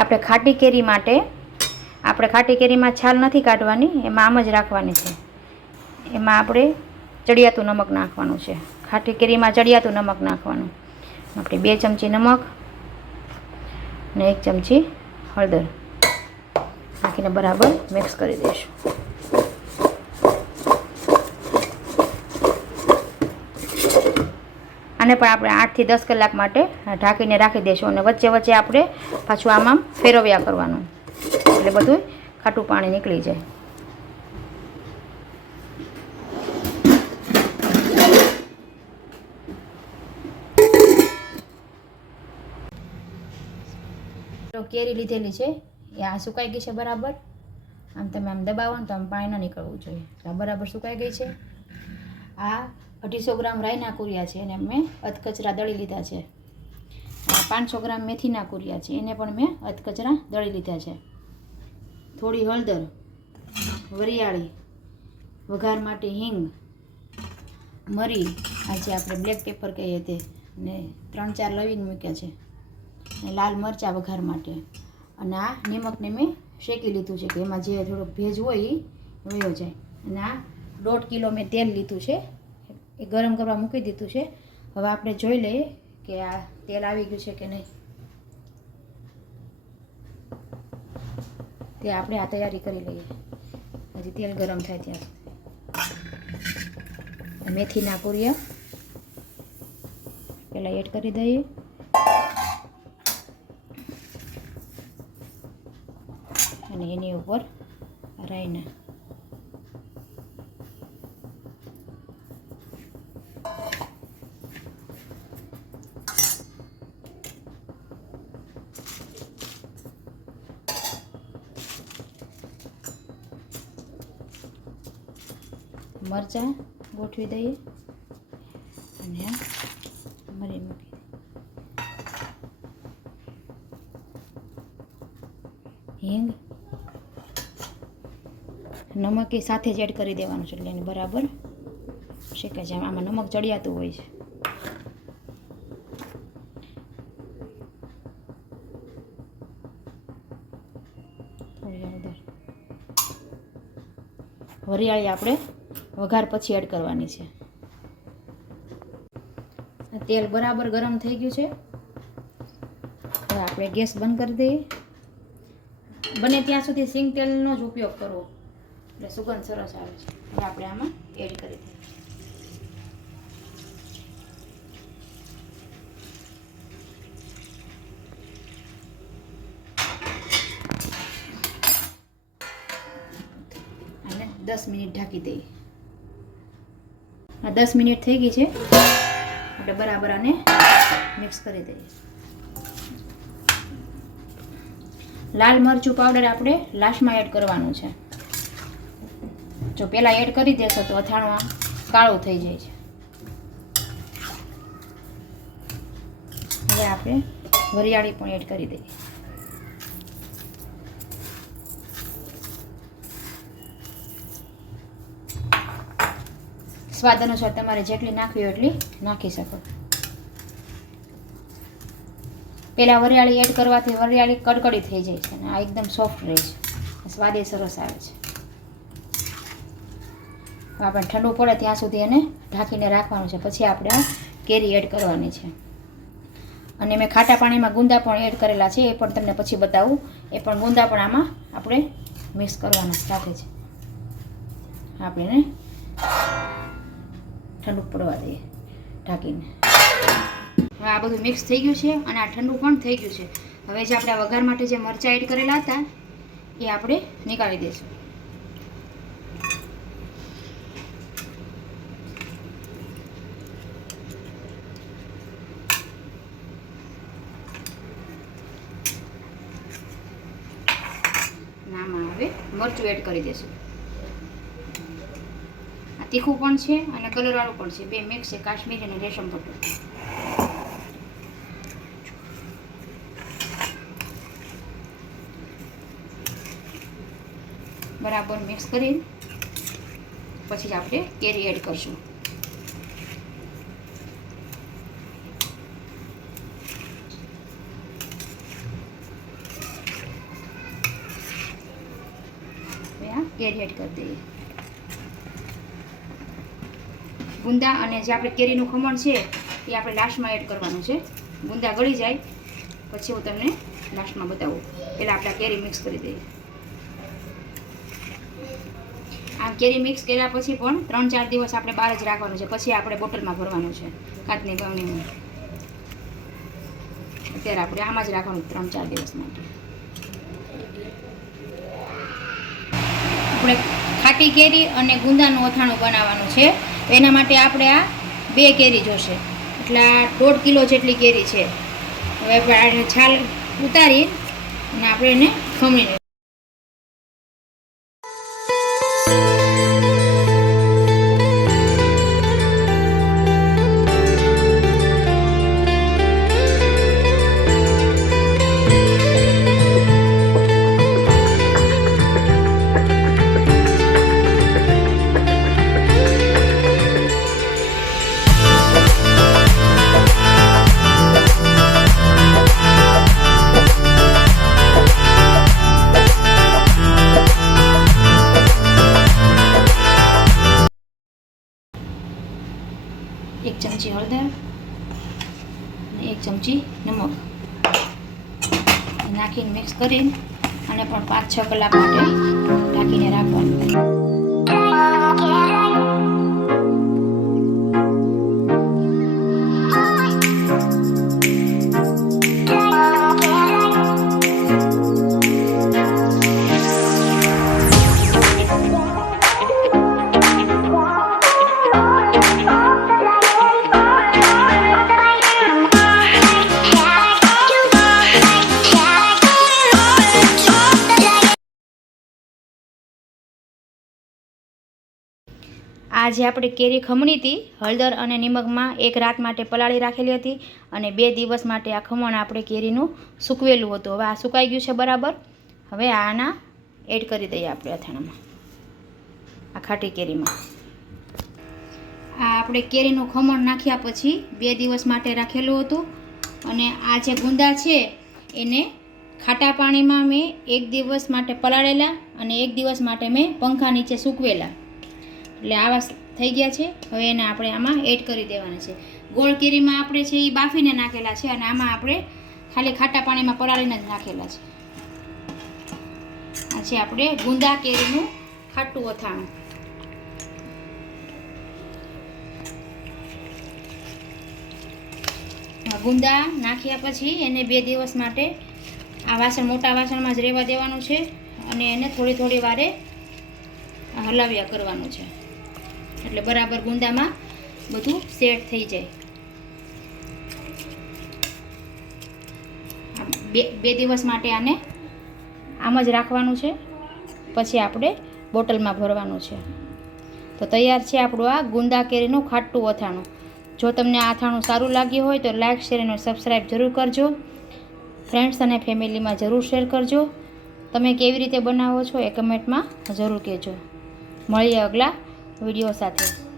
આપણે ખાટી કેરી માટે આપણે ખાટી કેરીમાં છાલ નથી કાઢવાની, એમાં આમ જ રાખવાની છે. એમાં આપણે ચડિયાતું નમક નાખવાનું છે. ખાટી કેરીમાં ચડિયાતું નમક નાખવાનું. આપણે 2 ચમચી નમક અને 1 ચમચી હળદર નાખીને બરાબર મિક્સ કરી દઈશું. આને પણ આપણે 8 થી 10 કલાક માટે ઢાંકીને રાખી દઈશું અને વચ્ચે વચ્ચે આપણે પાછું આમ ફેરવ્યા કરવાનું, એટલે બધું ખાટું પાણી નીકળી જાય. કેરી લીધેલી છે એ આ સુકાઈ ગઈ છે બરાબર. આમ તમે આમ દબાવો ને તો આમ પાણી ન નીકળવું જોઈએ. આ બરાબર સુકાઈ ગઈ છે. આ 250 ગ્રામ રાઈના કુરિયા છે, એને મેં અધકચરા દળી લીધા છે. 500 ગ્રામ મેથીના કુરિયા છે, એને પણ મેં અધકચરા દળી લીધા છે. થોડી હળદર, વરિયાળી, વઘાર માટે હિંગ, મરી, આ જે આપણે બ્લેક પેપર કહીએ તે, અને 3-4 લવિંગ મૂક્યા છે, અને લાલ મરચાં વઘાર માટે. અને આ નિમકને મેં શેકી લીધું છે કે એમાં જે થોડોક ભેજ હોય એ વયો જાય. અને આ 1.5 કિલો મેં તેલ લીધું છે, એ ગરમ કરવા મૂકી દીધું છે. હવે આપણે જોઈ લઈએ કે આ તેલ આવી ગયું છે કે નહીં. તે આપણે આ તૈયારી કરી લઈએ, હજી તેલ ગરમ થાય ત્યાં સુધી. મેથીના કુરિયા પહેલાં એડ કરી દઈએ. અને એની ઉપર રાઈના. મરચાં ગોઠવી દઈએ અને આ મરી મૂકી દઈએ. હિંગ, નમક એ સાથે જ એડ કરી દેવાનું છે, એટલે એને બરાબર શેકાય છે. આમાં નમક ચડિયાતું હોય છે. થોડી હળદર, વરિયાળી આપણે વઘાર પછી એડ કરવાની છે. તેલ બરાબર ગરમ થઈ ગયું છે. હવે આપણે ગેસ બંધ કરી દઈએ. બને ત્યાં સુધી સિંગ તેલનો જ ઉપયોગ કરવો, એટલે સુગંધ સરસ આવે છે. હવે આપણે આમાં એડ કરી દઈએ. અને 10 મિનિટ ઢાંકી દઈએ. 10 મિનિટ થઈ ગઈ છે. આપણે બરાબર આને મિક્સ કરી દઈએ. લાલ મરચું પાવડર આપણે લાસ્ટમાં એડ કરવાનું છે. જો પહેલાં એડ કરી દેશો તો અથાણું આમ કાળું થઈ જાય છે. હવે આપણે વરિયાળી પણ એડ કરી દઈએ. સ્વાદ અનુસાર તમારે જેટલી નાખવી હોય એટલી નાખી શકો. પહેલાં વરિયાળી એડ કરવાથી વરિયાળી કડકડી થઈ જાય છે, અને આ એકદમ સોફ્ટ રહે છે. સ્વાદ એ સરસ આવે છે. આપણે ઠંડુ પડે ત્યાં સુધી એને ઢાંકીને રાખવાનું છે. પછી આપણે આ કેરી એડ કરવાની છે. અને મેં ખાટા પાણીમાં ગુંદા પણ એડ કરેલા છે, એ પણ તમને પછી બતાવું. એ પણ ગુંદા પણ આમાં આપણે મિક્સ કરવાના સાથે છે. આપણે એને ઠંડુ પડવા દઈએ ઢાંકીને. હવે આ બધું મિક્સ થઈ ગયું છે અને આ ઠંડુ પણ થઈ ગયું છે. હવે જે આપણે વઘાર માટે જે મરચાં એડ કરેલા હતા એ આપણે નીકાળી દઈશું. આમાં હવે મરચું એડ કરી દઈશું. આ તીખું પણ છે અને કલરવાળું પણ છે, બે મિક્સ છે, કાશ્મીરી અને રેશમ પટ્ટું. બરાબર મિક્સ કરી પછી આપણે કેરી એડ કરશું. કેરી એડ કરી દઈએ. ગુંદા અને જે આપણે કેરીનું ખમણ છે એ આપણે લાસ્ટમાં એડ કરવાનું છે. ગુંદા ગળી જાય પછી હું તમને લાસ્ટમાં બતાવું. પહેલાં આપણે કેરી મિક્સ કરી દઈએ. આમ કેરી મિક્સ કર્યા પછી પણ 3-4 દિવસ આપણે બહાર જ રાખવાનું છે. પછી આપણે બોટલમાં ભરવાનું છે કાચની બરણીમાં. અત્યારે આપણે આમાં જ રાખવાનું 3-4 દિવસ માટે. આપણે ખાટી કેરી અને ગુંદાનું અથાણું બનાવવાનું છે. તો એના માટે આપણે આ 2 કેરી જોશે. એટલે 1.5 કિલો જેટલી કેરી છે. હવે આપણે છાલ ઉતારી અને આપણે એને ખમણી લઈએ. એક ચમચી હળદર અને 1 ચમચી નમક નાખીને મિક્સ કરીને અને પણ 5-6 કલાક માટે ઢાંકીને રાખવાનું. આ જે આપણે કેરી ખમણી હતી હળદર અને નિમકમાં 1 રાત માટે પલાળી રાખેલી હતી અને 2 દિવસ માટે આ ખમણ આપણે કેરીનું સૂકવેલું હતું. હવે આ સુકાઈ ગયું છે બરાબર. હવે આના એડ કરી દઈએ આપણે અથાણામાં, આ ખાટી કેરીમાં. આ આપણે કેરીનું ખમણ નાખ્યા પછી 2 દિવસ માટે રાખેલું હતું અને આ જે ગુંદા છે એને ખાટા પાણીમાં મેં 1 દિવસ માટે પલાળેલા અને 1 દિવસ માટે મેં પંખા નીચે સૂકવેલા. એટલે આવા થઈ ગયા છે. હવે એને આપણે આમાં એડ કરી દેવાના છે. ગોળ કેરીમાં આપણે છે એ બાફીને નાખેલા છે અને આમાં આપણે ખાલી ખાટા પાણીમાં પલાળીને જ નાખેલા છે. આ છે આપણે ગુંદા કેરીનું ખાટું અથાણું. ગુંદા નાખ્યા પછી એને 2 દિવસ માટે આ વાસણ મોટા વાસણમાં જ રહેવા દેવાનું છે અને એને થોડી વારે હલાવ્યા કરવાનું છે એટલે બરાબર ગુંદામાં બધું સેટ થઈ જાય. 2 દિવસ માટે આને આમ જ રાખવાનું છે. પછી આપણે બોટલમાં ભરવાનું છે. તો તૈયાર છે આપણું આ ગુંદા કેરીનું ખાટું અથાણું. જો તમને આ અથાણું સારું લાગ્યું હોય તો લાઇક, શેર અને સબસ્ક્રાઈબ જરૂર કરજો. ફ્રેન્ડ્સ અને ફેમિલીમાં જરૂર શેર કરજો. તમે કેવી રીતે બનાવો છો એ કમેન્ટમાં જરૂર કહેજો. મળીએ અગલા વિડીયો સાથે.